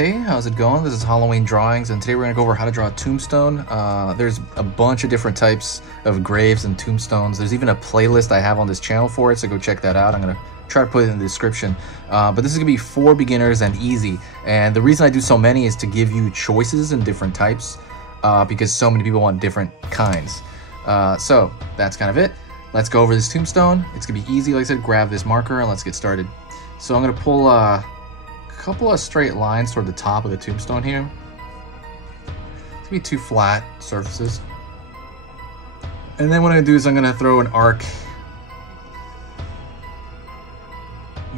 Hey, how's it going? This is Halloween Drawings, and today we're going to go over how to draw a tombstone. There's a bunch of different types of graves and tombstones. There's even a playlist I have on this channel for it, so go check that out. I'm going to try to put it in the description. But this is going to be for beginners and easy. And the reason I do so many is to give you choices in different types, because so many people want different kinds. So that's kind of it. Let's go over this tombstone. It's going to be easy. Like I said, grab this marker and let's get started. So I'm going to pull a couple of straight lines toward the top of the tombstone here. It's gonna be two flat surfaces. And then what I'm gonna do is I'm gonna throw an arc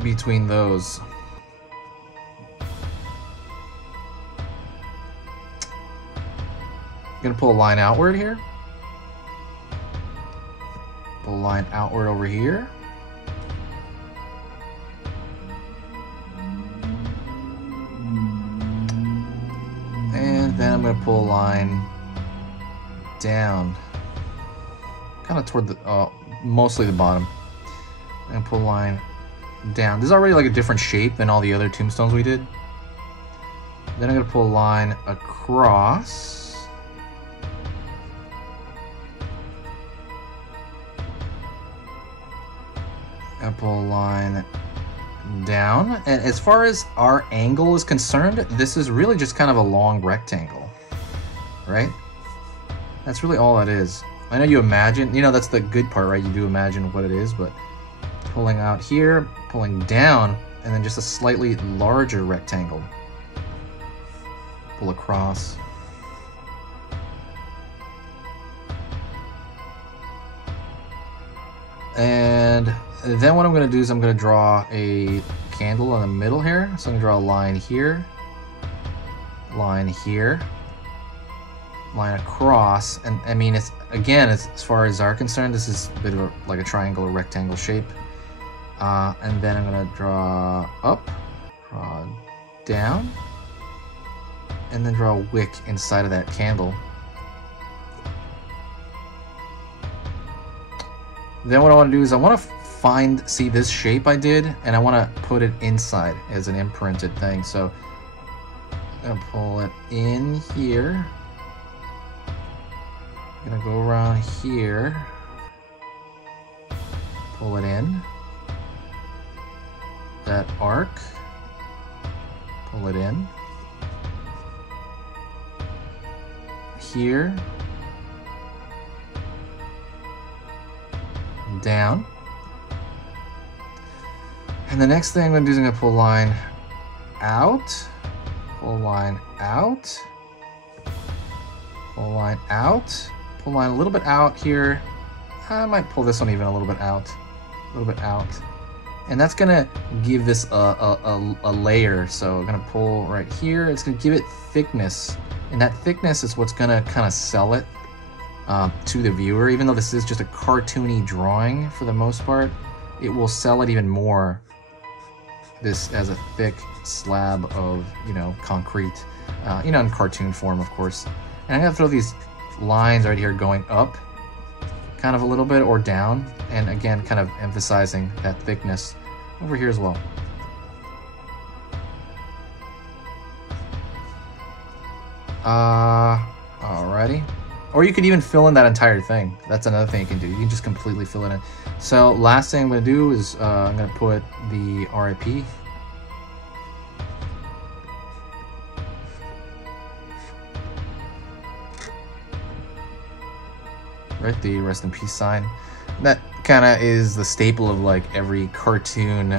between those. I'm gonna pull a line outward here. Pull a line outward over here. And then I'm going to pull a line down, kind of toward the, mostly the bottom. I'm going to pull a line down. This is already like a different shape than all the other tombstones we did. Then I'm going to pull a line across. And pull a line down. And as far as our angle is concerned, this is really just kind of a long rectangle, right? That's really all it is. I know you imagine, you know, that's the good part, right? You do imagine what it is, but pulling out here, pulling down, and then just a slightly larger rectangle. Pull across. And then what I'm going to do is I'm going to draw a candle in the middle here. So I'm going to draw a line here, line here, line across. And I mean, it's again, as far as are concerned, this is a bit of like a triangle or rectangle shape. And then I'm going to draw up, draw down, and then draw a wick inside of that candle. Then what I want to do is I want to see this shape I did, and I want to put it inside as an imprinted thing. So I'm going to pull it in here. I'm going to go around here, pull it in, that arc, pull it in, here, down. And the next thing I'm going to do is I'm going to pull a line out, pull a line out, pull a line out, pull a line a little bit out here. I might pull this one even a little bit out, And that's going to give this a layer. So I'm going to pull right here. It's going to give it thickness. And that thickness is what's going to kind of sell it to the viewer. Even though this is just a cartoony drawing for the most part, it will sell it even more. This as a thick slab of, you know, concrete, you know, in cartoon form, of course. And I'm gonna throw these lines right here going up kind of a little bit or down, and again kind of emphasizing that thickness over here as well. Alrighty. Or you could even fill in that entire thing. That's another thing you can do. You can just completely fill it in. So last thing I'm going to do is I'm going to put the RIP. Right, the rest in peace sign. That kind of is the staple of like every cartoon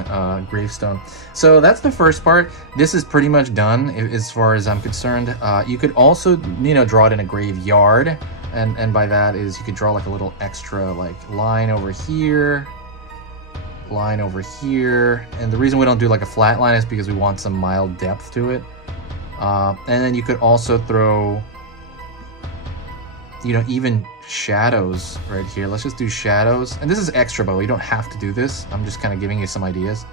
gravestone. So that's the first part. This is pretty much done as far as I'm concerned. You could also, you know, draw it in a graveyard, and by that is you could draw like a little extra like line over here, line over here. And the reason we don't do like a flat line is because we want some mild depth to it. And then you could also throw, you know, even shadows right here. Let's just do shadows. And this is extra, but you don't have to do this. I'm just kind of giving you some ideas.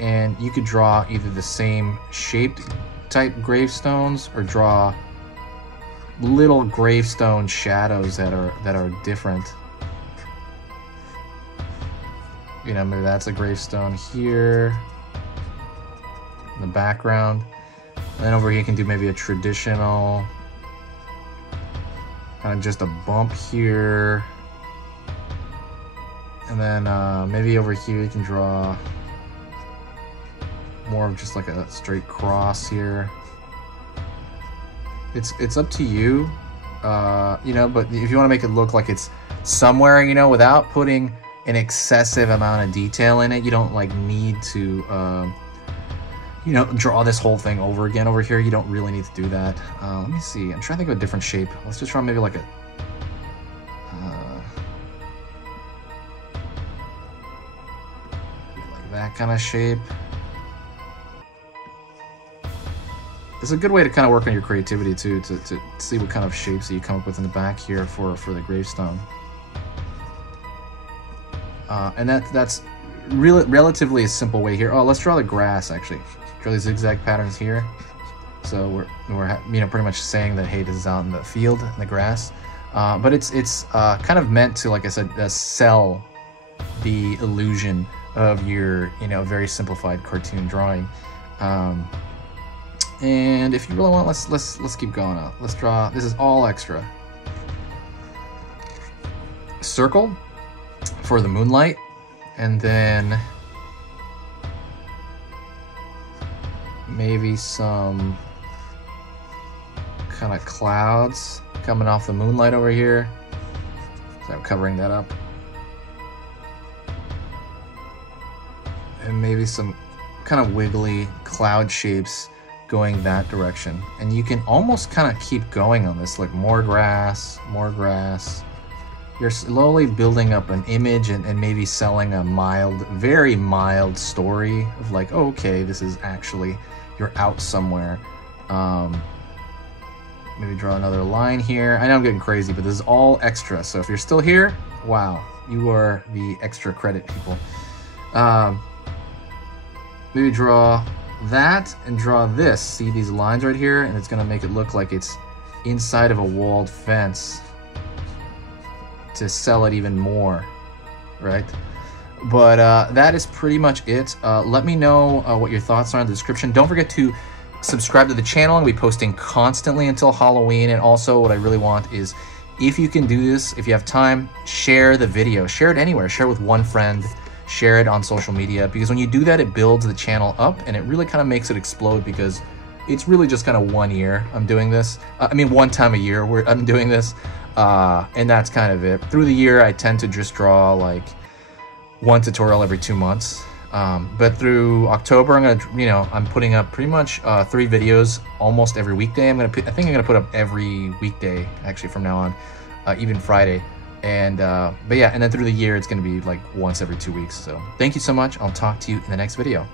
And you could draw either the same shaped type gravestones or draw little gravestone shadows that are different. You know, maybe that's a gravestone here in the background. And then over here you can do maybe a traditional, kind of just a bump here. And then maybe over here you can draw more of just like a straight cross here. It's up to you, you know, but if you want to make it look like it's somewhere, you know, without putting an excessive amount of detail in it, you don't like need to, you know, draw this whole thing over again over here. You don't really need to do that. Let me see. I'm trying to think of a different shape. Let's just try maybe like a like that kind of shape. It's a good way to kind of work on your creativity too, to see what kind of shapes that you come up with in the back here for the gravestone. And that's really relatively a simple way here. Oh, let's draw the grass actually. Draw these zigzag patterns here. So we're you know, pretty much saying that, hey, this is out in the field in the grass. But it's kind of meant to, like I said, sell the illusion of your, you know, very simplified cartoon drawing. And if you really want, let's keep going out. Let's draw. This is all extra. Circle for the moonlight, and then maybe some kind of clouds coming off the moonlight over here. So I'm covering that up, and maybe some kind of wiggly cloud shapes going that direction. And you can almost kind of keep going on this, like more grass, more grass. You're slowly building up an image and maybe selling a mild, very mild story of like, oh, okay, this is actually, you're out somewhere. Maybe draw another line here. I know I'm getting crazy, but this is all extra. So if you're still here, wow, you are the extra credit people. Maybe draw that and draw this. See these lines right here, and it's gonna make it look like it's inside of a walled fence to sell it even more, right? But that is pretty much it. Let me know what your thoughts are in the description. Don't forget to subscribe to the channel. I'll be posting constantly until Halloween. And also what I really want is, if you can do this, if you have time, share the video. Share it anywhere. Share it with one friend. Share it on social media, because when you do that, it builds the channel up and it really kind of makes it explode, because it's really just kind of 1 year I'm doing this. I mean, one time a year where I'm doing this, and that's kind of it. Through the year, I tend to just draw like one tutorial every 2 months. But through October, I'm gonna, you know, I'm putting up pretty much 3 videos almost every weekday. I think I'm gonna put up every weekday actually from now on, even Friday. And but yeah, and then through the year, it's gonna be like once every 2 weeks. So thank you so much. I'll talk to you in the next video.